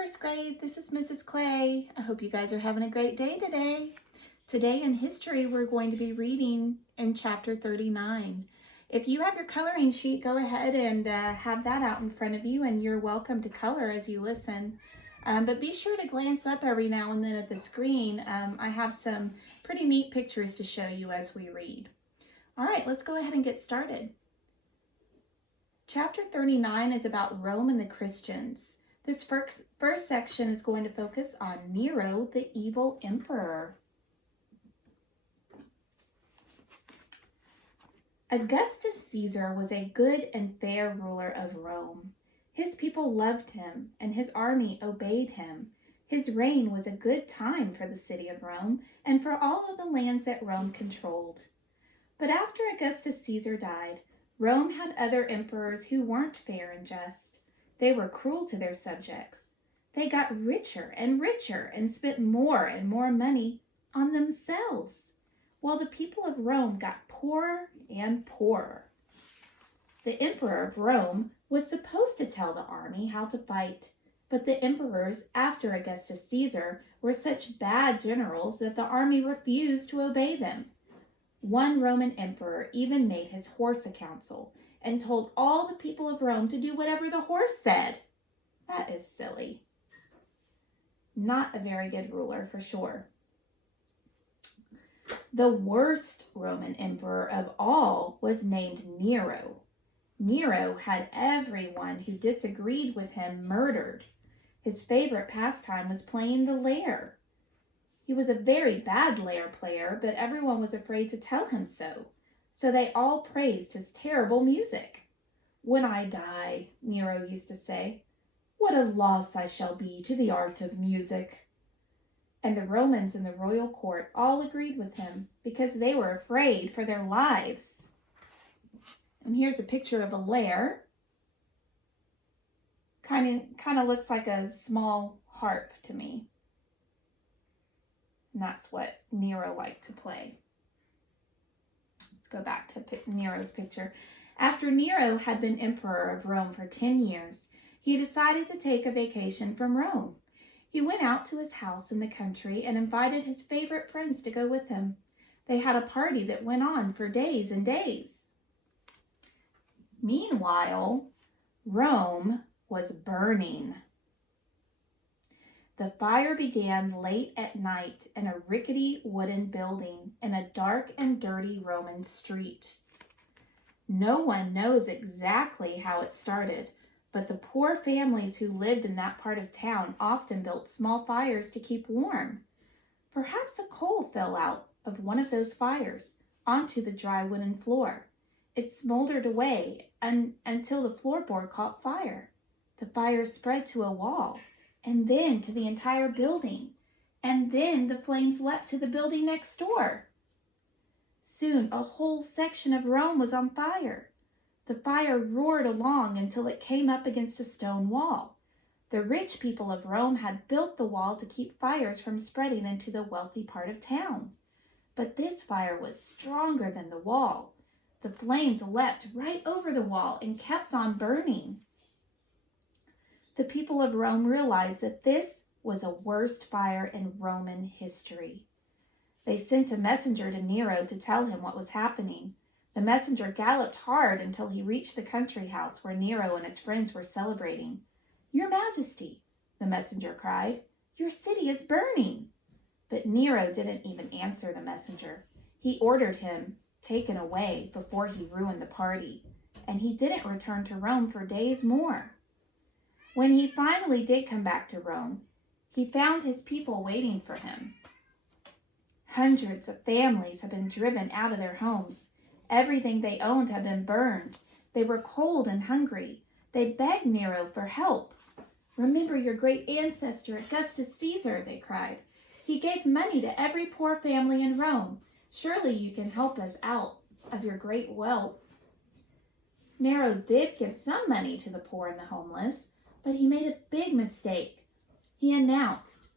first grade. This is Mrs. Clay. I hope you guys are having a great day today. Today in history, we're going to be reading in chapter 39. If you have your coloring sheet, go ahead and have that out in front of you, and you're welcome to color as you listen. But be sure to glance up every now and then at the screen. I have some pretty neat pictures to show you as we read. All right, let's go ahead and get started. Chapter 39 is about Rome and the Christians. This first section is going to focus on Nero, the evil emperor. Augustus Caesar was a good and fair ruler of Rome. His people loved him, and his army obeyed him. His reign was a good time for the city of Rome and for all of the lands that Rome controlled. But after Augustus Caesar died, Rome had other emperors who weren't fair and just. They were cruel to their subjects. They got richer and spent more and more money on themselves, while the people of Rome got poorer and poorer. The emperor of Rome was supposed to tell the army how to fight, but the emperors after Augustus Caesar were such bad generals that the army refused to obey them. One Roman emperor even made his horse a council and told all the people of Rome to do whatever the horse said. That is silly. Not a very good ruler for sure. The worst Roman emperor of all was named Nero. Nero had everyone who disagreed with him murdered. His favorite pastime was playing the lyre. He was a very bad lyre player, but everyone was afraid to tell him so they all praised his terrible music. "When I die," Nero used to say, "what a loss I shall be to the art of music." And the Romans in the royal court all agreed with him because they were afraid for their lives. And here's a picture of a lyre. Kind of looks like a small harp to me. And that's what Nero liked to play. Let's go back to Nero's picture. After Nero had been emperor of Rome for 10 years, he decided to take a vacation from Rome. He went out to his house in the country and invited his favorite friends to go with him. They had a party that went on for days and days. Meanwhile, Rome was burning. The fire began late at night in a rickety wooden building in a dark and dirty Roman street. No one knows exactly how it started, but the poor families who lived in that part of town often built small fires to keep warm. Perhaps a coal fell out of one of those fires onto the dry wooden floor. It smoldered away until the floorboard caught fire. The fire spread to a wall, and then to the entire building, and then the flames leapt to the building next door. Soon a whole section of Rome was on fire. The fire roared along until it came up against a stone wall. The rich people of Rome had built the wall to keep fires from spreading into the wealthy part of town. But this fire was stronger than the wall. The flames leapt right over the wall and kept on burning. The people of Rome realized that this was the worst fire in Roman history. They sent a messenger to Nero to tell him what was happening. The messenger galloped hard until he reached the country house where Nero and his friends were celebrating. "Your Majesty," the messenger cried, "your city is burning." But Nero didn't even answer the messenger. He ordered him taken away before he ruined the party, and he didn't return to Rome for days more. When he finally did come back to Rome, he found his people waiting for him. Hundreds of families had been driven out of their homes. Everything they owned had been burned. They were cold and hungry. They begged Nero for help. "Remember your great ancestor, Augustus Caesar," they cried. "He gave money to every poor family in Rome. Surely you can help us out of your great wealth." Nero did give some money to the poor and the homeless, but he made a big mistake. He announced,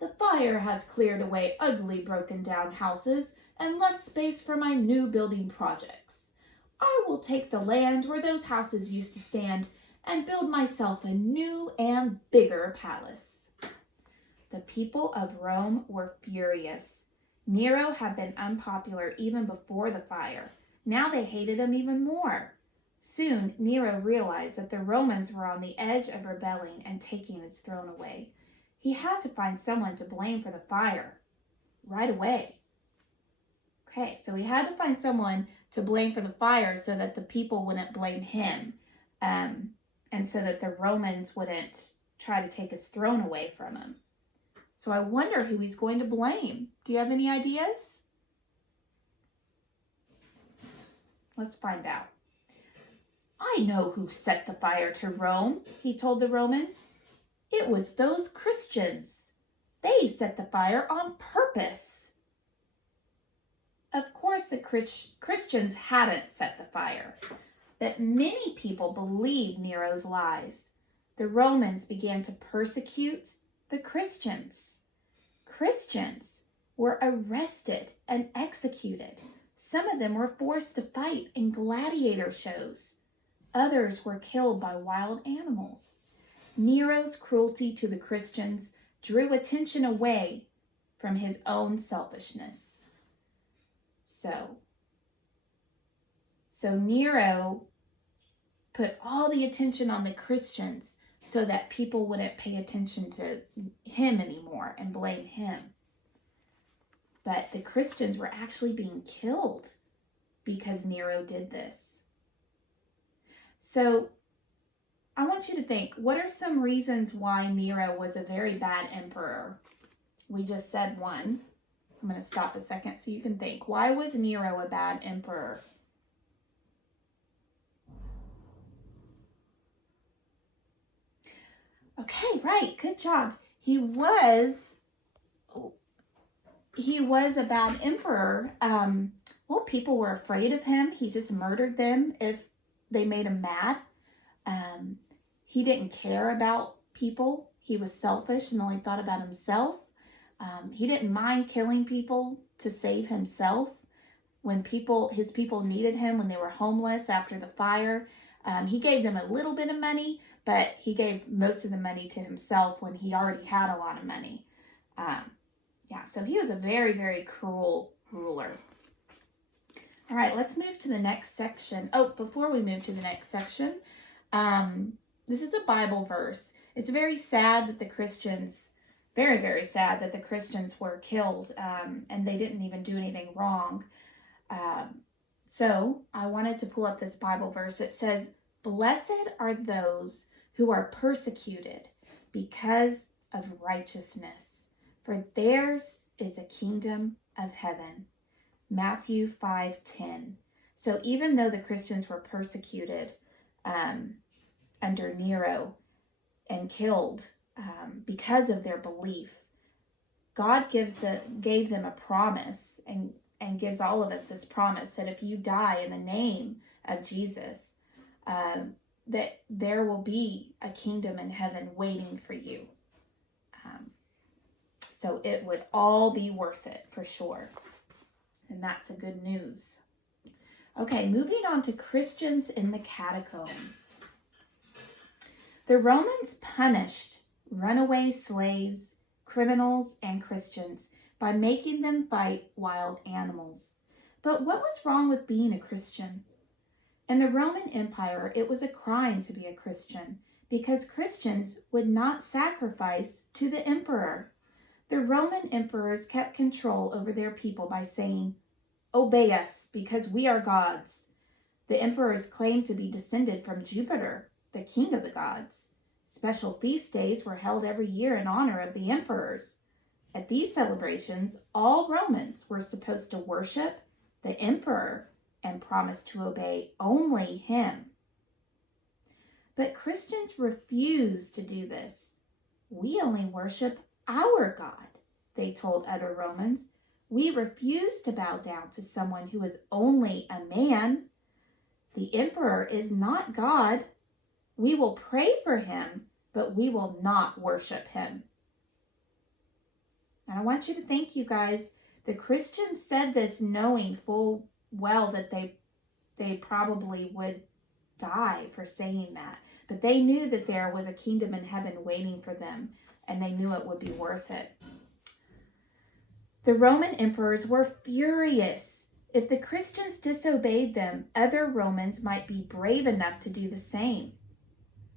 "The fire has cleared away ugly, broken down houses and left space for my new building projects. I will take the land where those houses used to stand and build myself a new and bigger palace." The people of Rome were furious. Nero had been unpopular even before the fire. Now they hated him even more. Soon, Nero realized that the Romans were on the edge of rebelling and taking his throne away. He had to find someone to blame for the fire right away. Okay, so he had to find someone to blame for the fire so that the people wouldn't blame him, and so that the Romans wouldn't try to take his throne away from him. So I wonder who he's going to blame. Do you have any ideas? Let's find out. "I know who set the fire to Rome," he told the Romans. "It was those Christians. They set the fire on purpose." Of course, the Christians hadn't set the fire, but many people believed Nero's lies. The Romans began to persecute the Christians. Christians were arrested and executed. Some of them were forced to fight in gladiator shows. Others were killed by wild animals. Nero's cruelty to the Christians drew attention away from his own selfishness. So Nero put all the attention on the Christians so that people wouldn't pay attention to him anymore and blame him. But the Christians were actually being killed because Nero did this. So I want you to think, what are some reasons why Nero was a very bad emperor? We just said one. I'm going to stop a second so you can think. Why was Nero a bad emperor? Okay, right. Good job. He was a bad emperor. Well, people were afraid of him. He just murdered them if they made him mad. He didn't care about people. He was selfish and only thought about himself. He didn't mind killing people to save himself. When his people needed him, when they were homeless after the fire, he gave them a little bit of money, but he gave most of the money to himself when he already had a lot of money. So he was a very, very cruel ruler. All right, let's move to the next section. Oh, before we move to the next section, this is a Bible verse. It's very sad that the Christians, very, very sad that the Christians were killed, and they didn't even do anything wrong. So I wanted to pull up this Bible verse. It says, "Blessed are those who are persecuted because of righteousness, for theirs is the kingdom of heaven." Matthew 5:10. So even though the Christians were persecuted under Nero and killed because of their belief, God gave them a promise and gives all of us this promise that if you die in the name of Jesus, that there will be a kingdom in heaven waiting for you. So it would all be worth it for sure. And that's a good news. Okay, moving on to Christians in the catacombs. The Romans punished runaway slaves, criminals, and Christians by making them fight wild animals. But what was wrong with being a Christian? In the Roman Empire, it was a crime to be a Christian because Christians would not sacrifice to the emperor. The Roman emperors kept control over their people by saying, "Obey us because we are gods." The emperors claimed to be descended from Jupiter, the king of the gods. Special feast days were held every year in honor of the emperors. At these celebrations, all Romans were supposed to worship the emperor and promise to obey only him. But Christians refused to do this. "We only worship our God," they told other Romans. "We refuse to bow down to someone who is only a man. The emperor is not God. We will pray for him, but we will not worship him." And I want you to think, you guys, the Christians said this knowing full well that they probably would die for saying that. But they knew that there was a kingdom in heaven waiting for them, and they knew it would be worth it. The Roman emperors were furious. If the Christians disobeyed them, other Romans might be brave enough to do the same.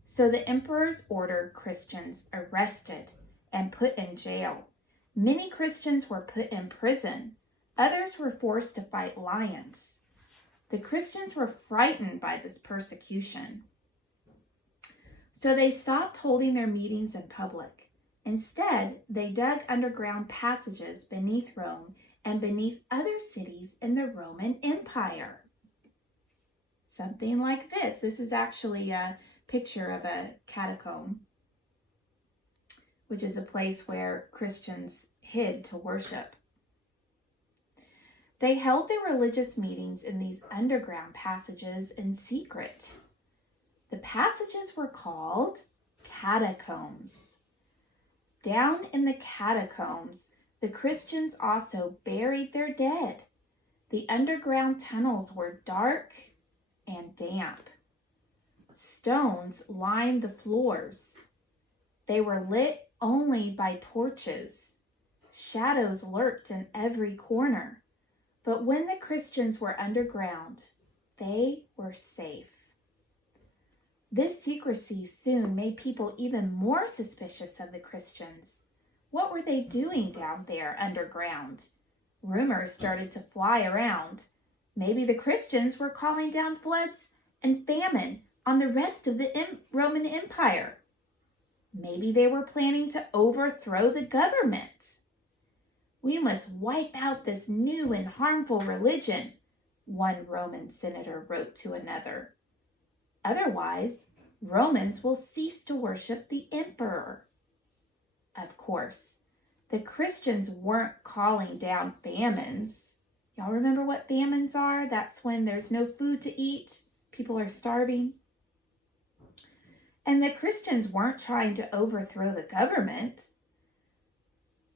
So the emperors ordered Christians arrested and put in jail. Many Christians were put in prison. Others were forced to fight lions. The Christians were frightened by this persecution. So they stopped holding their meetings in public. Instead, they dug underground passages beneath Rome and beneath other cities in the Roman Empire. Something like this. This is actually a picture of a catacomb, which is a place where Christians hid to worship. They held their religious meetings in these underground passages in secret. The passages were called catacombs. Down in the catacombs, the Christians also buried their dead. The underground tunnels were dark and damp. Stones lined the floors. They were lit only by torches. Shadows lurked in every corner. But when the Christians were underground, they were safe. This secrecy soon made people even more suspicious of the Christians. What were they doing down there underground? Rumors started to fly around. Maybe the Christians were calling down floods and famine on the rest of the Roman Empire. Maybe they were planning to overthrow the government. We must wipe out this new and harmful religion, one Roman senator wrote to another. Otherwise, Romans will cease to worship the emperor. Of course, the Christians weren't calling down famines. Y'all remember what famines are? That's when there's no food to eat. People are starving. And the Christians weren't trying to overthrow the government.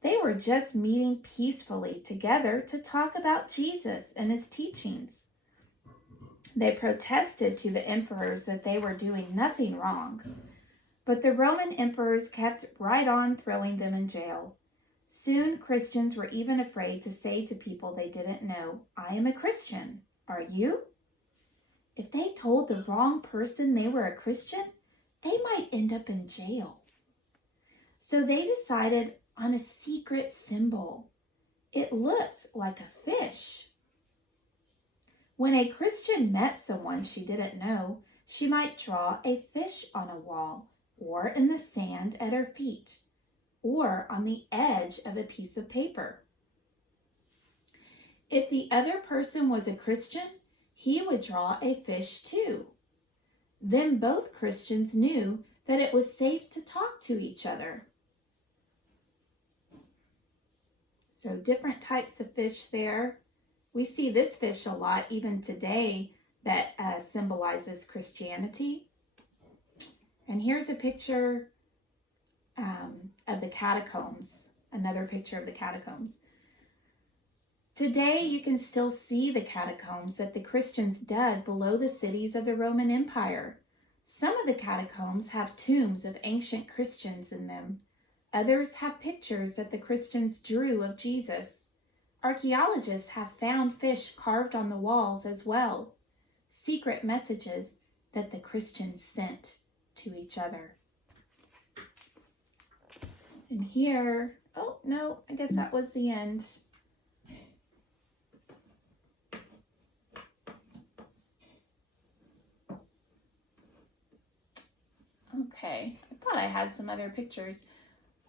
They were just meeting peacefully together to talk about Jesus and his teachings. They protested to the emperors that they were doing nothing wrong. But the Roman emperors kept right on throwing them in jail. Soon Christians were even afraid to say to people they didn't know, "I am a Christian. Are you?" If they told the wrong person they were a Christian, they might end up in jail. So they decided on a secret symbol. It looked like a fish. When a Christian met someone she didn't know, she might draw a fish on a wall, or in the sand at her feet, or on the edge of a piece of paper. If the other person was a Christian, he would draw a fish too. Then both Christians knew that it was safe to talk to each other. So different types of fish there. We see this fish a lot even today that symbolizes Christianity. And here's a picture of the catacombs, another picture of the catacombs. Today you can still see the catacombs that the Christians dug below the cities of the Roman Empire. Some of the catacombs have tombs of ancient Christians in them. Others have pictures that the Christians drew of Jesus. Archaeologists have found fish carved on the walls as well, secret messages that the Christians sent to each other. And here, oh no, I guess that was the end. Okay, I thought I had some other pictures,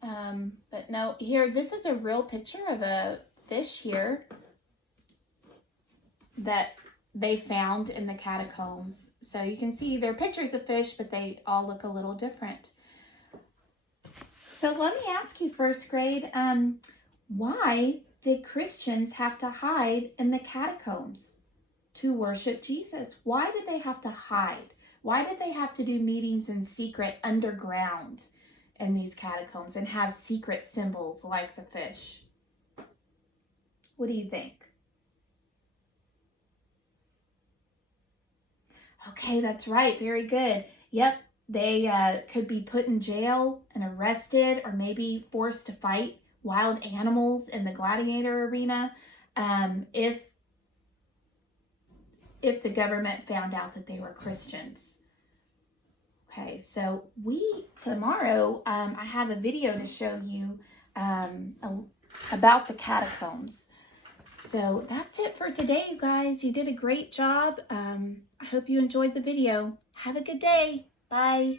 but no, here, this is a real picture of a fish here that they found in the catacombs. So you can see they're pictures of fish, but they all look a little different. So let me ask you, first grade, why did Christians have to hide in the catacombs to worship Jesus? Why did they have to hide? Why did they have to do meetings in secret underground in these catacombs and have secret symbols like the fish? What do you think? Okay, that's right. Very good. Yep, they could be put in jail and arrested, or maybe forced to fight wild animals in the gladiator arena, if the government found out that they were Christians. Okay, so tomorrow, I have a video to show you about the catacombs. So that's it for today, you guys. You did a great job. I hope you enjoyed the video. Have a good day. Bye.